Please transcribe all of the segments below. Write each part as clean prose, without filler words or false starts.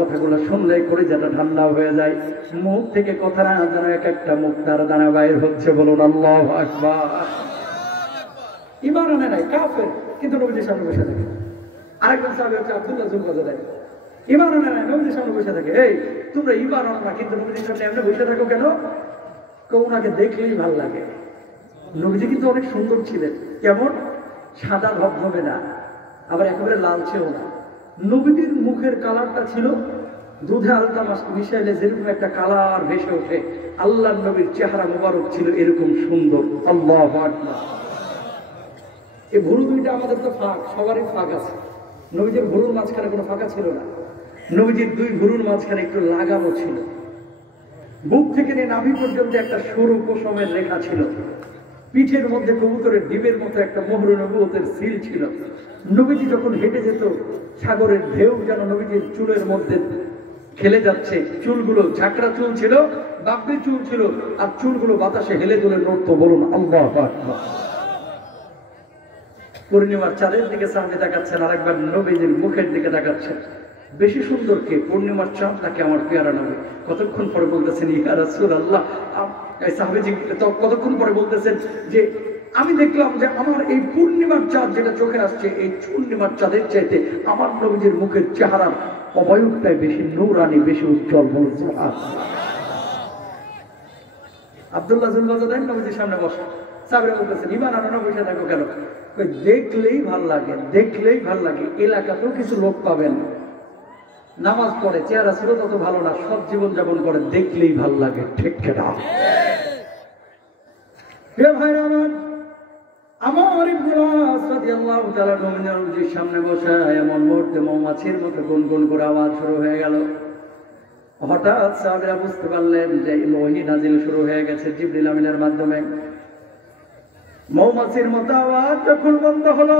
কথাগুলো শুনলে কলিজাটা ঠান্ডা হয়ে যায়। মুখ থেকে কথা না যেন এক একটা মুক্তার দানা বাইর হচ্ছে। বলুন আল্লাহু আকবার। ঈমান আনে নাই, কাফের, কিন্তু নবীজির সামনে বসে থাকে। আরেকজন সাহাবী হচ্ছে আব্দুল্লাহ জুলকারনাইন, ঈমান আনে নাই, নবীজির সামনে বসে থাকে। এই তোমরা ঈমান আনো না, কিন্তু নবীজির সামনে এমনি বসে থাকো কেন? ওনাকে দেখলেই ভালো লাগে। নবীজি কিন্তু অনেক সুন্দর ছিলেন। কেমন? সাদা ধবধবে না, আবার একেবারে লালচেও না। নবীজির মুখের কালারটা ছিল দুধে আলতা মিশাইলে যেরকম একটা কালার ভেসে ওঠে, আল্লাহর নবীর চেহারা মোবারক ছিল এরকম সুন্দর। আল্লাহু আকবার। এই ভুরু দুইটা আমাদের তো ফাঁক, সবারই ফাঁক আছে। নবীজির ভুরুর মাঝখানে কোনো ফাঁকা ছিল না। নবীজির দুই ভুরুর মাঝখানে একটু লাগানো ছিল। বুক থেকে নিয়ে নাভি পর্যন্ত একটা সরু পশমের রেখা ছিল। পিঠের মধ্যে কবুতরের ডিমের মতো একটা মোহর নবুয়তের সিল ছিল। নবীজি যখন হেঁটে যেত, সাগরের ঢেউ যেন নবীজির চুলের মধ্যে খেলে যাচ্ছে। চুলগুলো ঝাঁকড়া চুল ছিল, বাপরি চুল ছিল, আর চুলগুলো বাতাসে হেলে দুলে নড়তো। বলুন আল্লাহু আকবার। পূর্ণিমার চাঁদের দিকে সামনে তাকাচ্ছেন, আরেকবার নবীজির মুখের দিকে তাকাচ্ছেন। বেশি সুন্দর কে, পূর্ণিমার চাঁদ নাকি আমার পেয়ারা নবী? কতক্ষণ পরে বলতেছেন ইয়া রাসূলুল্লাহ। সাহাবীজি কতক্ষণ পরে বলতেছেন যে আমি দেখলাম যে আমার এই পূর্ণিমার চাঁদ যেটা চোখে আসছে, এই পূর্ণিমার চাঁদের চাইতে আমার নবীজির মুখের চেহারার অবয়বটাই বেশি নূরানি, বেশি উজ্জ্বল। বলুন সুবহানাল্লাহ। আব্দুল্লাহ জুলকারনাইন নবীজির সামনে বসা। সাহাবীরা বলতেছেন ঈমান আনো না, বসে থাকো কেন? দেখলেই ভাল লাগে, দেখলেই ভাল লাগে। এলাকাতেও কিছু লোক পাবেন নামাজ পড়ে, চেহারা ছিল তত ভালো না, সব জীবন যাপন করে, দেখলেই ভাল লাগে। ঠিক না? ভাইরা আমার ইবনুল আস রাদিয়াল্লাহু তাআলা নবীজির সামনে বসে এমন মুহূর্তে মৌমাছির মতো গুনগুন করে আওয়াজ শুরু হয়ে গেল। হঠাৎ সাহাবীরা বুঝতে পারলেন যে ওহী নাজিল শুরু হয়ে গেছে জিবরিল আমিনের মাধ্যমে। মৌমাছির মতো আওয়াজ যখন বন্ধ হলো,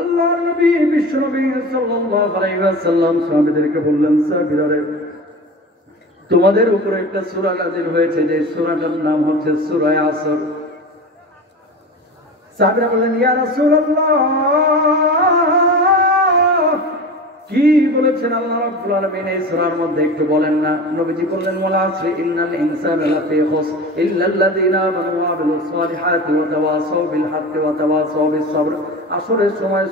আল্লাহর নবী বিশ্ব নবী সাল্লাল্লাহু আলাইহি ওয়াসাল্লাম সাহাবীদেরকে বললেন, সাহাবীরা তোমাদের উপরে একটা সূরা নাযিল হয়েছে, যে সূরাটার নাম হচ্ছে সূরা আসর। সাহাবীরা বললেন, ইয়া রাসূলুল্লাহ, কি বলেছেন আল্লাহ রাব্বুল আলামিন এই সূরার মধ্যে একটু বলেন না? নবীজি বললেন, ওয়াল আসরি ইন্নাল ইনসানা লাফি খুসর ইল্লাল্লাযীনা আমানু ওয়া আমিলুস সালিহাতি ওয়া তাওয়াসাউ বিল হাক্কি ওয়া তাওয়াসাউ বিস সাবর। আসরের সময়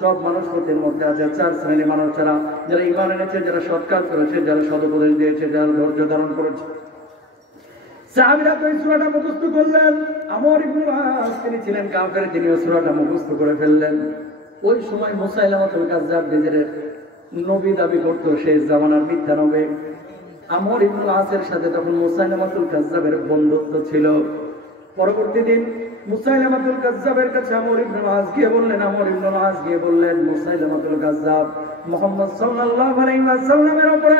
সব মানুষ ক্ষতির মধ্যে আছে। চার শ্রেণীর মানুষ ছাড়া, যারা ঈমান এনেছে, যারা সৎ কাজ করেছে, যারা সদুপদেশ দিয়েছে, যারা ধৈর্য ধারণ করেছে। সাহাবীরা তো এই সূরাটা মুখস্থ করলেন। আমর ইবনুল আস তিনি ছিলেন কাফের, তিনি এই সূরাটা মুখস্থ করে ফেললেন। ওই সময় মুসাইলামাতুল কাজ্জাব নিজের নবী দাবি করতো, সেই জামানার মিথ্যা নবী। আমর ইবনুল আসের সাথে তখন মুসাইলামাতুল কাজ্জাবের বন্ধুত্ব ছিল। পরবর্তী দিন মুসাইলামাতুল কাজ্জাবের কাছে আমর ইবনুল আস গিয়ে বললেন, আমর ইবনুল আস গিয়ে বললেন, মুসাইলামাতুল কাজ্জাব মুহাম্মদ সাল্লাল্লাহু আলাইহি ওয়াসাল্লামের উপরে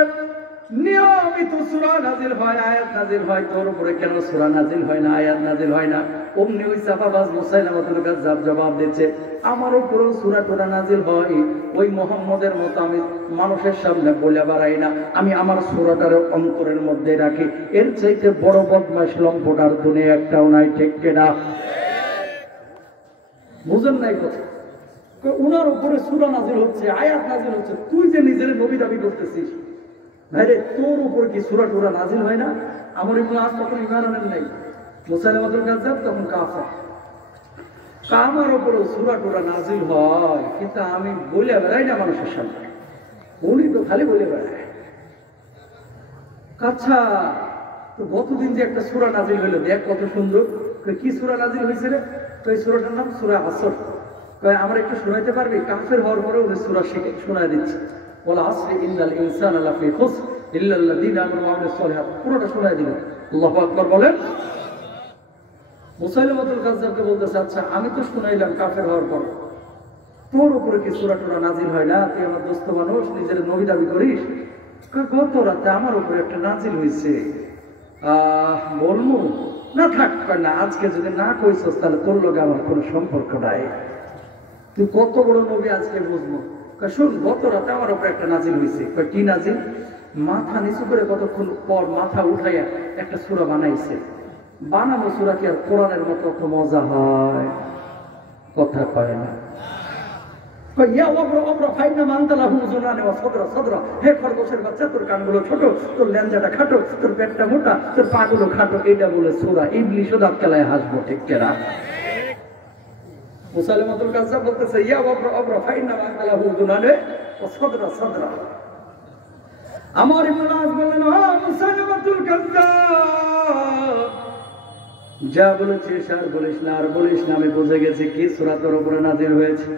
নিয়মিত সূরা নাযিল হয়, আয়াত নাযিল হয়, তোর উপরে কেন সূরা নাযিল হয় না, আয়াত নাযিল হয় না? অমনি ওই সাফাবাজ মুসাইলামাতুল কাজ্জাব জবাব দিচ্ছে, আমার উপরেও সূরা টোরা নাযিল হয়, ওই মুহাম্মদের মতো আমি মানুষের সামনে বলে বেড়াই না, আমি আমার সূরাটার অন্তরের মধ্যে রাখি। এর চাইতে বড় বদমাশ লম্পট আর দুনিয়া একটাও নাই। ঠিক কিনা? বুঝেন নাই কথা? উনার উপরে সূরা নাযিল হচ্ছে, আয়াত নাযিল হচ্ছে, তুই যে নিজের নবী দাবি করতেছিস, ভাইরে তোর উপর কি সূরা টোরা নাযিল হয় না? আমর ইবনুল আস তখন ঈমান আনেন নাই, মুসাইলামাতুল কাজ্জাব তখন কাফের। আমার উপরে সূরা টোরা নাযিল হয়, কিন্তু আমি বলে বেড়াই না মানুষের সামনে, উনি তো খালি বলে বেড়ায়। আচ্ছা, তো গতদিন যে একটা সূরা নাযিল হলো, দেখ কত সুন্দর। কি সূরা নাযিল হয়েছে রে? তো এই সূরাটার নাম সূরা আসর। আমার একটু শোনাইতে পারবি? কাফের হওয়ার পরে উনি সূরা শিখে শোনায় দিচ্ছে, ওয়াল আসরি ইন্নাল ইনসানা লাফি খুসর ইল্লাল্লাযীনা আমানু ওয়া আমিলুস সালিহাত। পুরোটা শোনায় দিলেন। আল্লাহু আকবার বলেন। মুসাইলামাতুল কাজ্জাবকে বলতেছে, আচ্ছা আমি তো শুনাইলাম কাফের হওয়ার পর, তোর উপরে কি সূরা টোরা নাযিল হয় না? তুই আমার দোস্ত মানুষ, নিজের নবী দাবি করিস। গত রাতে আমার উপরে একটা নাযিল হয়েছে, বলবো না? থাক না, আজকে যদি না কইছস তাহলে তোর লগে আমার কোনো সম্পর্ক নাই। তুই কত বড় নবী আজকে বুঝবো। শুন, গত রাতে আমার উপরে একটা নাযিল হয়েছে। কি নাযিল? মাথা নিচু করে কতক্ষণ পর মাথা উঠাইয়া একটা সূরা বানাইছে। বানানো সূরা কি আর কোরআনের মতো অত মজা হয়? কথা কয় না। হে খরগোশের বাচ্চা, তোর কানগুলো ছোট, তোর লেঞ্জাটা খাটো, তোর পেটটা মোটা, তোর পাগুলো খাটো, এটা বলে সূরা ইবলীসও দাঁত কেলায় হাসবো, ঠিক কিনা? মুসাইলামাতুল কাজ্জাব বলতেছে, ইয়া ওয়াবরা ওয়াবরা ফাইন্না মান তালাহু উযুনানে ওয়া সাদরা সাদরা। আমার ইবনে আস বললেন, ও মুসাইলামাতুল কাজ্জাব, যা বলেছিস আর বলিস না, আর বলিস না, আমি বুঝে গেছি কি সূরা তোর উপরে নাযিল হয়েছে।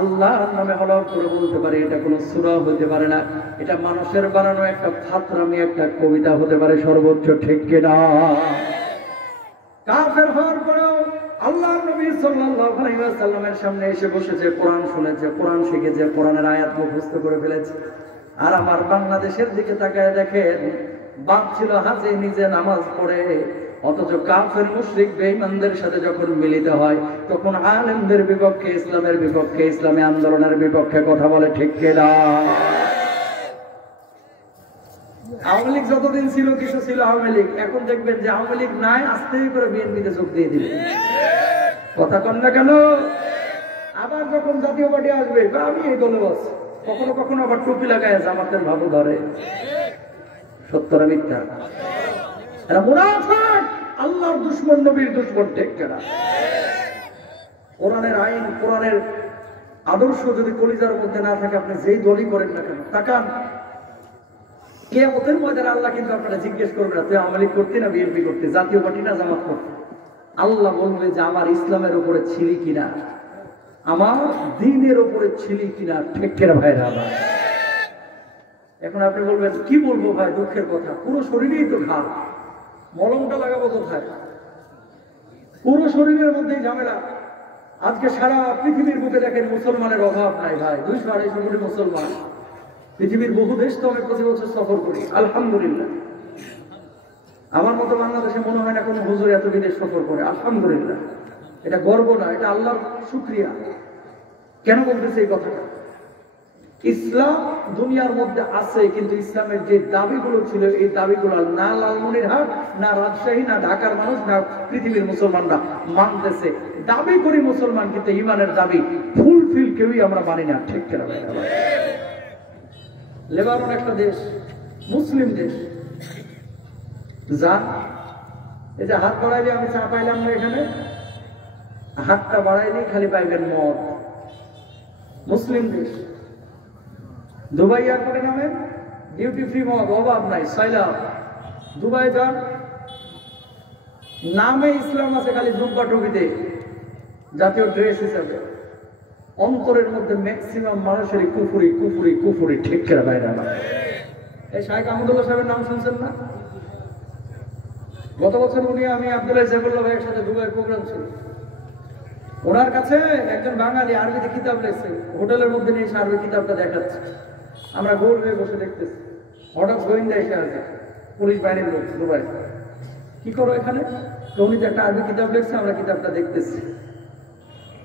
আল্লাহর নামে হলফ করে বলতে পারি, এটা কোনো সূরা হতে পারে না, এটা মানুষের বানানো একটা ফাতরামি, একটা কবিতা হতে পারে সর্বোচ্চ, ঠিক কিনা? কাফের হওয়ার পরেও আল্লাহর নবী সাল্লাল্লাহু আলাইহি ওয়াসাল্লামের সামনে এসে বসেছে, কোরআন শুনেছে, কোরআন শিখেছে, কোরআনের আয়াত মুখস্থ করে ফেলেছে। আর আমার বাংলাদেশের দিকে তাকায় দেখেন, বাপ ছিল হাজে, নিজে নামাজ পড়ে, অথচ কাফের মুশরিক বেঈমানদের সাথে যখন মিলিত হয় তখন আলেমদের বিপক্ষে, ইসলামের বিপক্ষে, ইসলামী আন্দোলনের বিপক্ষে কথা বলে, ঠিক কিনা? আওয়ামী লীগ যতদিন ছিল কিছু ছিল আওয়ামী লীগ, এখন দেখবেন যে আওয়ামী লীগ নাই, আস্তে করে বিএনপিতে যোগ দিয়ে দিবে। কথা কন না কেন? আবার যখন জাতীয় পার্টি আসবে, আমি এই দলে বস, কখনো কখনো আবার টুপি লাগায় জামাতের ভাবু ধরে। সত্যরা মিথ্যা? এরা মুনাফিক, আল্লাহর দুশমন, নবীর দুশমন, ঠিক কিনা? কোরআনের আইন, কোরআনের আদর্শ যদি কলিজার মধ্যে না থাকে, আপনি যেই দলই করেন না কেন, তাকান কিয়ামতের ময়দানে আল্লাহ কিন্তু আপনারা জিজ্ঞেস করবে না, তুই আওয়ামী লীগ করতি না বিএনপি করতি, জাতীয় পার্টি না জামাত করতি। আল্লাহ বলবে যে আমার ইসলামের উপরে ছিলি কিনা, আমার দ্বীনের উপরে ছিলি কিনা, ঠিক কিনা ভাইরা আমার? এখন আপনি বলবেন, কি বলবো ভাই, দুঃখের কথা, পুরো শরীরেই তো ঘা, মলমটা লাগাবো কোথায়? পুরো শরীরের মধ্যেই ঝামেলা। আজকে সারা পৃথিবীর বুকে দেখেন মুসলমানের অভাব নাই ভাই, 200-250 কোটি মুসলমান। পৃথিবীর বহু দেশ তো আমি প্রতি বছর সফর করি, আলহামদুলিল্লাহ। আমার মতো বাংলাদেশে মনে হয় না কোনো হুজুর এত বিদেশ সফর করে, আলহামদুলিল্লাহ। এটা গর্ব না, এটা আল্লাহর শুকরিয়া। কেন বলতেছে এই কথাটা? ইসলাম দুনিয়ার মধ্যে আছে, কিন্তু ইসলামের যে দাবিগুলো ছিল, এই দাবিগুলো না লালমনিরহাট, না রাজশাহী, না ঢাকার মানুষ, না পৃথিবীর মুসলমানরা মানতেছে। দাবি করি মুসলমান, কিন্তু ইমানের দাবি ফুলফিল কেউই আমরা মানি না, ঠিক কিনা? লেবানন একটা দেশ, মুসলিম দেশ, যা এই যে হাত বাড়াইলে আমি চা পাইলাম না, এখানে হাতটা বাড়াইলেই খালি পাইবেন মদ। মুসলিম দেশ। দুবাই এয়ারপোর্টে নামেন, ডিউটি ফ্রি মদ, অভাব নাই, সাইলাম। দুবাই যান, নামে ইসলাম আছে, খালি জুব্বা টুপিতে, জাতীয় ড্রেস হিসাবে। অন্তরের মধ্যে ম্যাক্সিমাম মানুষেরই কুফুরি কুফুরি কুফুরি, ঠিক করে বাইরে। এই শাইখ আহমদুল্লাহ সাহেবের নাম শুনছেন না? গত বছর উনি, আমি আব্দুল্লাহ জাফরুল্লাহ ভাইয়ের সাথে দুবাইয়ের প্রোগ্রাম ছিল। ওনার কাছে একজন বাঙালি আরবিতে কিতাব লেখছে, হোটেলের মধ্যে নিয়ে এসে আরবি কিতাবটা দেখাচ্ছে। আমরা গোল হয়ে বসে দেখতেছি। হঠাৎ গোয়েন্দা এসে আছে, পুলিশ বাহিনীর লোক, দুবাই। কি করো এখানে? তো উনি তো একটা আরবি কিতাব লেখছে, আমরা কিতাবটা দেখতেছি।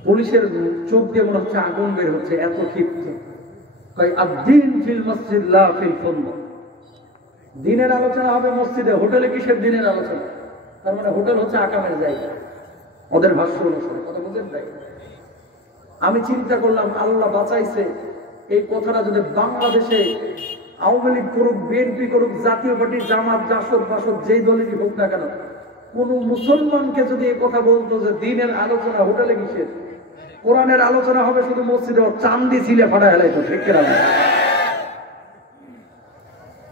পুলিশের চোখ দিয়ে মনে হচ্ছে আগুন বের হচ্ছে, এত ক্ষিপ্ত। আদ-দীন ফিল মসজিদ লা ফিল ফুন্দ। দিনের আলোচনা হবে মসজিদে, হোটেলে কিসের দিনের আলোচনা? তার মানে হোটেল হচ্ছে আকামের জায়গা, ওদের ভাষ্য অনুসারে। কথা বুঝেন ভাই? আমি চিন্তা করলাম, আল্লাহ বাঁচাইছে, এই কথাটা যদি বাংলাদেশে আওয়ামী লীগ করুক, বিএনপি করুক, জাতীয় পার্টি, জামাত, জাসদ, বাসদ, যেই দলেরই হোক না কেন, কোন মুসলমানকে যদি এই কথা বলতো যে দিনের আলোচনা হোটেলে কিসের, কোরআনের আলোচনা হবে শুধু মসজিদে, চান্দি ছিলে ফাটা হেলাইতো, ঠিক কিনা?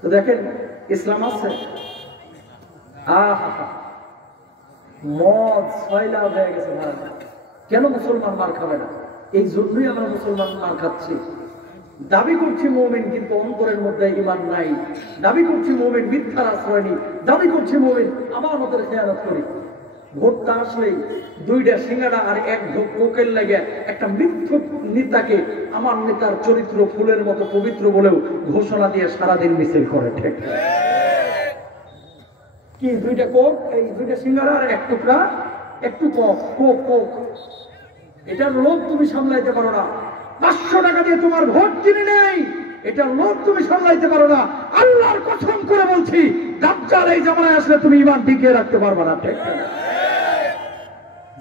তো দেখেন ইসলাম আছে। মদ ছয়লা হয়ে গেছে ভাই। কেন মুসলমান মার খাবে না? এই জন্যই আমরা মুসলমান মার খাচ্ছি। দাবি করছি মুমিন, কিন্তু অন্তরের মধ্যে ঈমান নাই। দাবি করছি মুমিন, মিথ্যার আশ্রয় নিই। দাবি করছি মুমিন, আমানতের খেয়ানত করি। ভোটটা আসলেই 2টা সিঙ্গাড়া আর 1 ঢোক কোকের লাগে একটা মিথ্যুক নেতাকে আমার নেতার চরিত্র ফুলের মতো পবিত্র বলেও ঘোষণা দিয়ে সারাদিন মিছিল করে, ঠিক কি? 2টা কোক, এই 2টা সিঙ্গাড়া আর 1 টুকরা, একটু কোক, কোক কোক। এটার লোভ তুমি সামলাইতে পারো না। 500 টাকা দিয়ে তোমার ভোট কিনে নেই, এটার লোভ তুমি সামলাইতে পারো না। আল্লাহর কসম করে বলছি, দাজ্জাল এই জামানায় আসলে তুমি ঈমান টিকিয়ে রাখতে পারবে না, ঠিক না?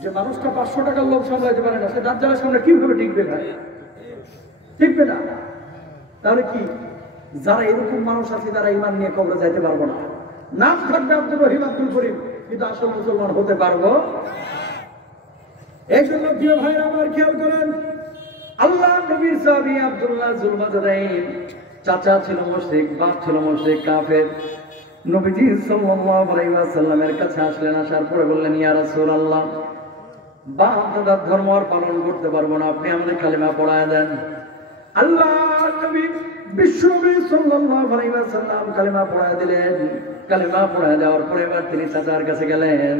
যে মানুষটা 500 টাকার লোভ সামলাইতে পারে না, সে দাজ্জালের সামনে কিভাবে টিকবে ভাই? টিকবে না। তাহলে কি যারা এরকম মানুষ আছে তারা ইমান নিয়ে কবরে যাইতে পারবো না, নাম থাকবে আব্দুর রহিম আব্দুল করিম, কিন্তু আসল মুসলমান হতে পারবো। এই জন্য প্রিয় ভাইরা আমার খেয়াল করেন, আল্লাহ নবীর সাহাবী আব্দুল্লাহ যুলবাজরাইন চাচা ছিল মুশরিক, বাপ ছিল মুশরিক কাফের। নবীজি সাল্লাল্লাহু আলাইহি ওয়াসাল্লামের কাছে আসলেন, আসার পরে বললেন, ইয়া রাসূলুল্লাহ, বাপ দাদার ধর্ম আর পালন করতে পারবো না, আপনি আমাদের কালিমা পড়ায় দেন। আল্লাহ নবী বিশ্বনবী সাল্লাল্লাহু আলাইহি ওয়াসাল্লাম কালিমা পড়ায় দিলেন। কালিমা পড়ায় দেওয়ার পরে এবার তিনি চাচার কাছে গেলেন।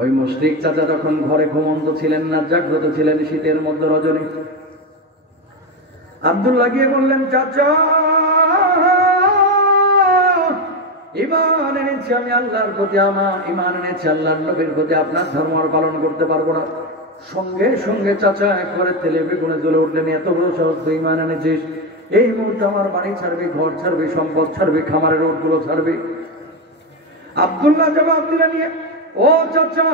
ওই মুশরিক চাচা তখন ঘরে ঘুমন্ত ছিলেন না, জাগ্রত ছিলেন, শীতের মধ্যে রজনী। আব্দুল্লাহ গিয়ে বললেন, চাচা ঈমান এনেছি আমি আল্লাহর প্রতি, আমার ঈমান এনেছি আল্লাহর নবীর প্রতি, আপনার ধর্ম আর পালন করতে পারবো না। সঙ্গে সঙ্গে চাচা একবারে তেলে বেগুনে জ্বলে উঠলেন, এত বড় সাহস, তুই ঈমান এনেছিস, এই মুহূর্তে আমার বাড়ি ছাড়বি, ঘর ছাড়বি, সম্পদ ছাড়বি, খামারের ওটগুলো ছাড়বি। আব্দুল্লাহ জবাব দিলেন, ও চাচা,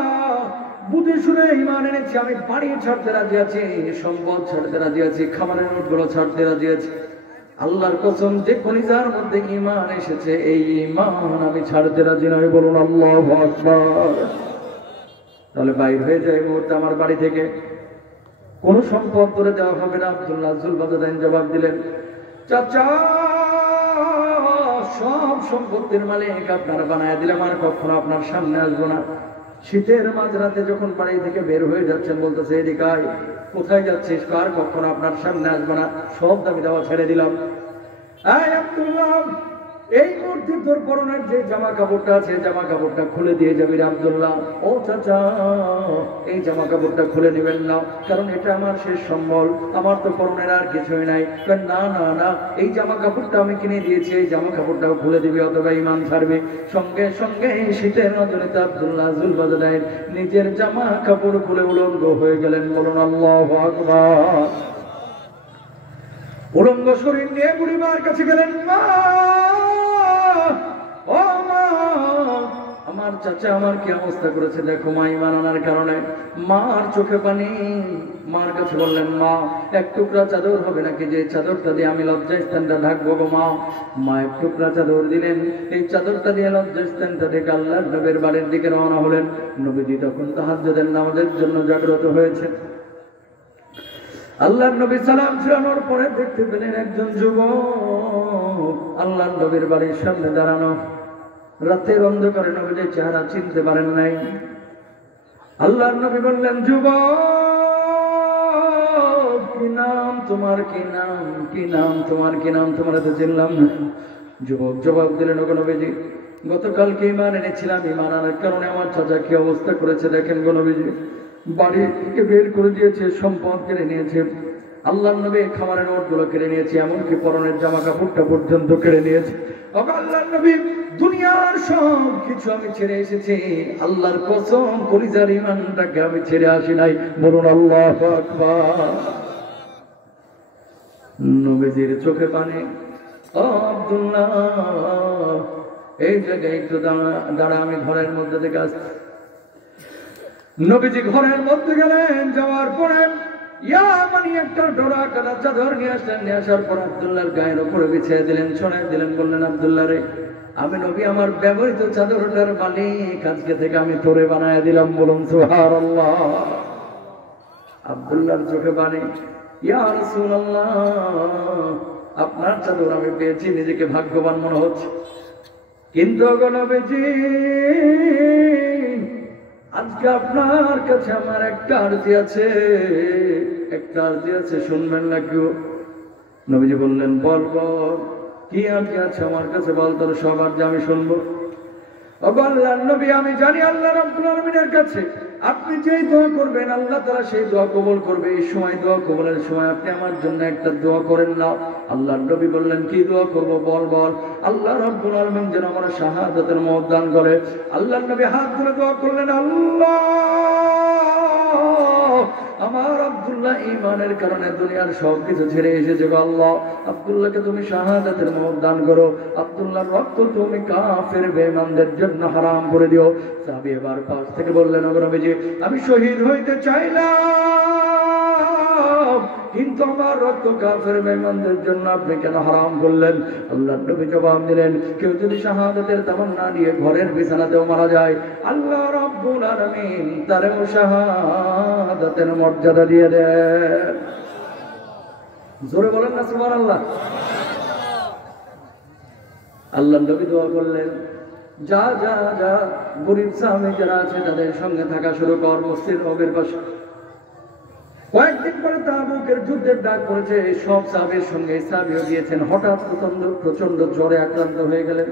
বুঝে শুনে ঈমান এনেছি, আমি বাড়ি ছাড়তে রাজি আছি, সম্পদ ছাড়তে রাজি আছি, খামারের ওটগুলো ছাড়তে রাজি আছি। আল্লাহর কসম, যে কলিজার মধ্যে ঈমান এসেছে এই ঈমান আমি ছাড়তে রাজি নই। বলুন আল্লাহু আকবার। তাহলে বাইর হয়ে যায় মুহূর্তে আমার বাড়ি থেকে, কোন সম্পদ করে দেওয়া হবে না। আব্দুল্লাহ যুলবাজরাইন জবাব দিলেন, চাচা, সব সম্পত্তির মালিক আপনারা বানায় দিলাম, আর কখনো আপনার সামনে আসবো না। শীতের মাঝরাতে যখন বাড়ি থেকে বের হয়ে যাচ্ছেন, বলতেছে, এদিকে আয়, কোথায় যাচ্ছিস, কার কখনো আপনার সামনে আসবো না, সব দাবি দেওয়া ছেড়ে দিলাম। আব্দুল্লাহ, এই মুহূর্তে তোর পরনের যে জামা কাপড়টা আছে, জামা কাপড়টা খুলে দিয়ে যাবি রে আব্দুল্লাহ। ও চাচা, এই জামা কাপড়টা খুলে নেবেন না, কারণ এটা আমার শেষ সম্বল, আমার তো পরনের আর কিছুই নাই। না না না, এই জামা কাপড়টা আমি কিনে দিয়েছি, এই জামা কাপড়টাও খুলে দিবি, অথবা ঈমান ছাড়বি। সঙ্গে সঙ্গে শীতের নজরেতে আব্দুল্লাহ যুলবাজরাইন নিজের জামা কাপড় খুলে উলঙ্গ হয়ে গেলেন। বলুন আল্লাহু আকবার। উলঙ্গ শরীর নিয়ে বুড়িমার কাছে গেলেন, মা, ও মা, আমার চাচা আমার কি অবস্থা করেছে দেখো, মা ঈমান আনার কারণে। মার চোখে পানি। মার কাছে বললেন, মা, এক টুকরা চাদর হবে নাকি, যে চাদরটা দিয়ে আমি লজ্জাস্থানটা ঢাকবো গো মা। মা এক টুকরা চাদর দিলেন, এই চাদরটা দিয়ে লজ্জাস্থানটা ঢেকে আল্লাহর নবীর বাড়ির দিকে রওনা হলেন। নবীজি তখন তাহাজ্জুদের নামাজের জন্য জাগ্রত হয়েছে। আল্লাহর নবী সালাম ফিরানোর পরে দেখতে পেলেন একজন যুবক আল্লাহর নবীর বাড়ির সামনে দাঁড়ানো। রাতের অন্ধকারে নবীর চেহারা চিনতে পারেন নাই। আল্লাহর নবী বললেন, যুবক, কি নাম তোমার, কি নাম, কি নাম তোমার, কি নাম তোমার, তো চিনলাম না। যুবক জবাব দিলেন, ওগো নবীজি, গতকালকে ঈমান এনেছিলাম, ঈমান আনার কারণে আমার চাচা কি অবস্থা করেছে দেখেন গো নবীজি, বাড়ি থেকে বের করে দিয়েছে, সম্পদ কেড়ে নিয়েছে, আল্লাহর নবী খামারের ওটগুলো কেড়ে নিয়েছে, এমনকি পরনের জামা কাপড়টা পর্যন্ত কেড়ে নিয়েছে। আল্লাহর নবী, দুনিয়ার সব কিছু আমি ছেড়ে এসেছি, আল্লাহর কসম কলিজার ঈমানটাকে আমি ছেড়ে আসি নাই। বলুন আল্লাহু আকবার। নবীজির চোখে পানি। ও আব্দুল্লাহ, এই জায়গায় একটু দাঁড়া, আমি ঘরের মধ্যে থেকে আসছি। নবীজি ঘরের মধ্যে গেলেন, যাওয়ার পরে ইয়ামানি একটা ডোরা কাদা চাদর নিয়ে আসলেন। নিয়ে আসার পর আব্দুল্লাহর গায়ের উপরে বিছিয়ে দিলেন, ছড়াই দিলেন। বললেন, আব্দুল্লাহ রে, আমি নবী আমার ব্যবহৃত চাদরটার মালিক, আজকে থেকে আমি তোরে বানায় দিলাম। বলুন সুবহানাল্লাহ। আব্দুল্লাহর চোখে পানি। ইয়া রাসূলুল্লাহ, আপনার চাদর আমি পেয়েছি, নিজেকে ভাগ্যবান মনে হচ্ছে, কিন্তু গো নবীজি, আজকে আপনার কাছে আমার একটা আরজি আছে, একটা আরজি আছে, শুনবেন না কেউ? নবীজি বললেন, বল বল, কি আরজি আছে আমার কাছে, বল, তোর সব আরজি আমি শুনবো। আল্লাহর নবী, আমি জানি আল্লাহ রাব্বুল আলামিনের কাছে আপনি যেই দোয়া করবেন আল্লাহ তাআলা সেই দোয়া কবুল করবে। এই সময় দোয়া কবুলের সময় আপনি আমার জন্য একটা দোয়া করেন না। আল্লাহর নবী বললেন, কি দোয়া করব, বল বল। আল্লাহ রাব্বুল আলামিন যেন আমার শাহাদাতের মওত দান করে। আল্লাহর নবী হাত তুলে দোয়া করলেন, আল্লাহ, আমার আব্দুল্লাহ ঈমানের কারণে দুনিয়ার সবকিছু ছেড়ে এসেছে, আল্লাহ আব্দুল্লাহকে তুমি শাহাদাতের মওত দান করো। আব্দুল্লাহর রক্ত তুমি কাফের বেঈমানদের জন্য হারাম করে দিও। সাহাবী এবার পাশ থেকে বললেন, ওগো নবীজি, আমি শহীদ হইতে চাইলাম, কিন্তু আমার রক্ত কাফের বেঈমানদের জন্য আপনি কেন হারাম করলেন? আল্লাহর নবী জবাব দিলেন, কেউ যদি শাহাদাতের তামান্না নিয়ে ঘরের বিছানাতেও মারা যায়, আল্লাহ রাব্বুল আলামিন তারও শাহাদাতের মর্যাদা দিয়ে দেন। জোরে বলেন না সুবহানাল্লাহ। আল্লাহর নবী দোয়া করলেন, যা যা যা গরীব সাহাবী যারা আছে তাদের সঙ্গে থাকা শুরু কর মসজিদ নববীর পাশে। কয়েকদিন পরে তাবুকের যুদ্ধের ডাক পড়েছে, সব সাহাবীর সঙ্গে সাহাবীও গিয়েছেন। হঠাৎ প্রচন্ড জ্বরে আক্রান্ত হয়ে গেলেন।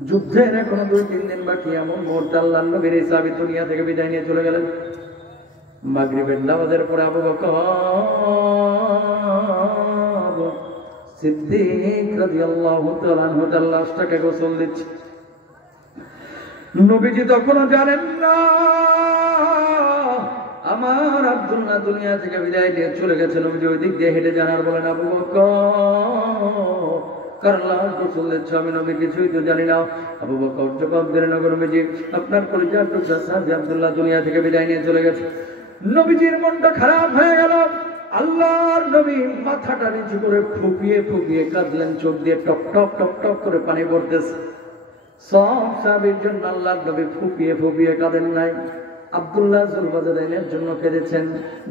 যুদ্ধের এখনো 2-3 দিন বাকি, এমন মুহূর্তে আল্লাহর নবীর এই সাহাবী দুনিয়া থেকে বিদায় নিয়ে চলে গেলেন। মাগরিবের নামাজের পরে আবু বকর সিদ্দিক রাদিয়াল্লাহু তাআলা আনহু তার লাশটাকে গোসল দিচ্ছে। নবীজি তখনও জানেন না আমার আব্দুল্লাহ দুনিয়া থেকে বিদায় নিয়ে চলে গেছে। নবীজি ওই দিক দিয়ে হেঁটে জানার বলেন, আবু বকর কার লাশ গোসল দিচ্ছে? আমি নবী কিছুই তো জানি না। আবু বকর জবাব দিলেন, নবীজি আপনার কলিজার টুকরা সাহাবী আব্দুল্লাহ দুনিয়া থেকে বিদায় নিয়ে চলে গেছে। নবীজির মনটা খারাপ হয়ে গেল। আল্লাহর নবী মাথাটা নিচু করে ফুপিয়ে ফুপিয়ে কাঁদলেন, চোখ দিয়ে টপ টপ টপ টপ করে পানি পড়তেছে। সব সাহাবীর জন্য আল্লাহর নবী ফুপিয়ে ফুপিয়ে কাঁদেন নাই। আব্দুল্লাহ যুলবাজরাইনের জন্য কেঁদেছেন,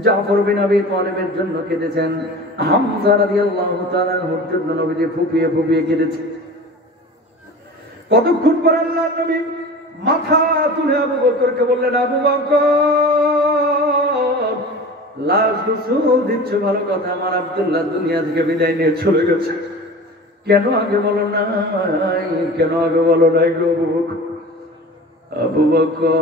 জাফর বিন আবি তালিবের জন্য কেঁদেছেন, হামজা রাদিয়াল্লাহু তাআলা আনহুর জন্য নবীজি ফুপিয়ে ফুপিয়ে কেঁদেছেন। কতক্ষণ পর আল্লাহর নবী মাথা তুলে আবু বকরকে বললেন, আবু বকর লাশ গোসল দিচ্ছে ভালো কথা, আমার আব্দুল্লাহ দুনিয়া থেকে বিদায় নিয়ে চলে গেছে, কেন আগে বলো নাই? কেন আগে বলো নাই গো আবু বকর?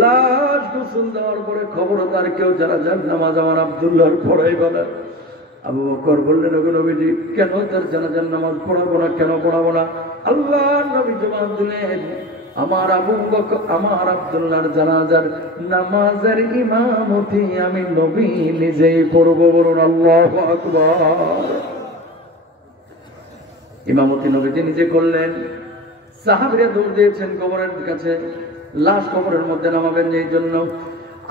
লাশ গোসল দেওয়ার পরে খবরদার কেউ জানাজার নামাজ আমার আব্দুল্লাহর পড়াইবা না। আবু বকর বললেন, ওগো নবীজি কেন তার জানাজার নামাজ পড়াবো না? কেন পড়াবো না? আল্লাহর নবী জবাব দিলেন, আমার আবু বকর আমার আব্দুল্লাহর জানাজার নামাজের ইমামতি আমি নবী নিজেই করব। বলুন আল্লাহু আকবার। ইমামতি নবীজি নিজে করলেন। সাহাবীরা দৌড় দিয়েছেন কবরের কাছে, লাশ কবরের মধ্যে নামাবেন এই জন্য।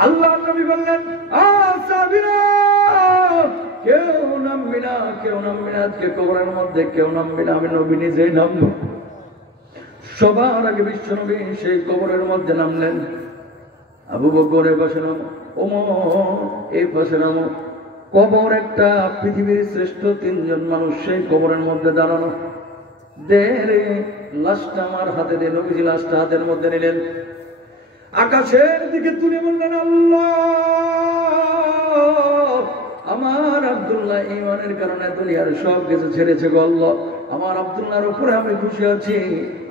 আল্লাহর নবী বললেন, সাহাবীরা কেউ নামবি না, কেউ নামবি না, আজকে কবরের মধ্যে কেউ নামবি না, আমি নবী নিজেই নামবো। সবার আগে বিশ্ব নবী সেই কবরের মধ্যে নামলেন। আবু বকর এ পাশে নামো, ওমর এই পাশে নামো। কবর একটা, পৃথিবীর শ্রেষ্ঠ 3 জন মানুষ সেই কবরের মধ্যে দাঁড়ানো। দেরে লাশটা আমার হাতে দিয়ে নবীজি লাশটা হাতের মধ্যে নিলেন, আকাশের দিকে তুলে বললেন, আল্লাহ আমার আব্দুল্লাহ ঈমানের কারণে দুনিয়ার সব কিছু ছেড়েছে গো আল্লাহ, আমার আব্দুল্লাহর উপরে আমি খুশি আছি।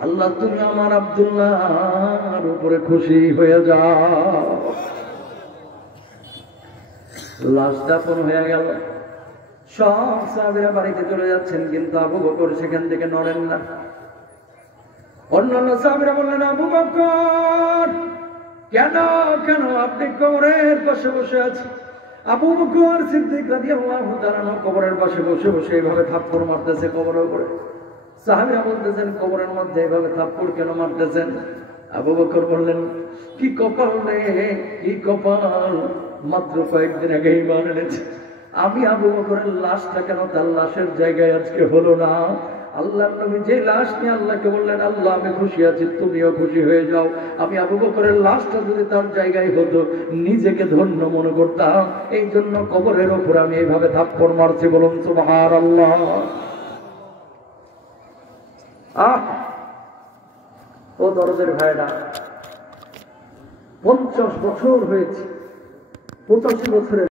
আল্লাহ তুমি আমার আব্দুল্লাহর উপরে খুশি হয়ে যাও। লাশ দাফন হয়ে গেল। সব সাহাবীরা বাড়িতে চলে যাচ্ছেন, কিন্তু আবু বকর সেখান থেকে নড়েন না। অন্যান্য সাহাবীরা বললেন, আবু বকর কেন কেন আপনি কবরের পাশে বসে আছেন? আবু বকর সিদ্দিক রাদিয়াল্লাহু তাআলা কবরের পাশে বসে বসে এইভাবে থাপ্পড় মারতেছে কবরের উপরে। সাহাবীরা বলতেছেন, কবরের মধ্যে এইভাবে থাপ্পড় কেন মারতেছেন? আবু বকর বললেন, কি কপাল রে, কি কপাল, মাত্র কয়েকদিন আগে ঈমান এনেছে। আমি আবু বকরের লাশটা কেন তার লাশের জায়গায় আজকে হলো না? আল্লাহর নবী যে লাশ নিয়ে আল্লাহকে বললেন, আল্লাহ আমি খুশি আছি, তুমিও খুশি হয়ে যাও। আমি আবু বকরের লাশটা যদি তার জায়গায় হতো নিজেকে ধন্য মনে করতাম। এই জন্য কবরের উপর আমি এইভাবে থাপ্পড় মারছি। বলুন সুবহানাল্লাহ। ও দরদের ভাইরা, 50 বছর হয়েছে, 85 বছরের